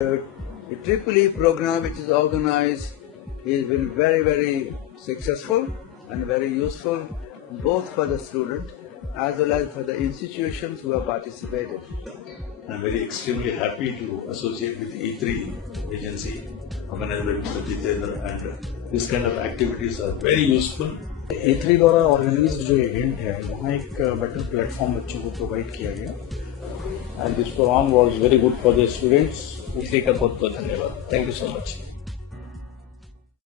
The Triple E program which is organized has been very successful and very useful both for the student as well as for the institutions who have participated. I'm very extremely happy to associate with E3 agency organized by Mr. Jitendra, and this kind of activities are very useful. E3 द्वारा organised जो event है वहाँ एक better platform बच्चों को provide किया गया and this program was very good for the students. E3 का बहुत बहुत धन्यवाद. Thank you so much.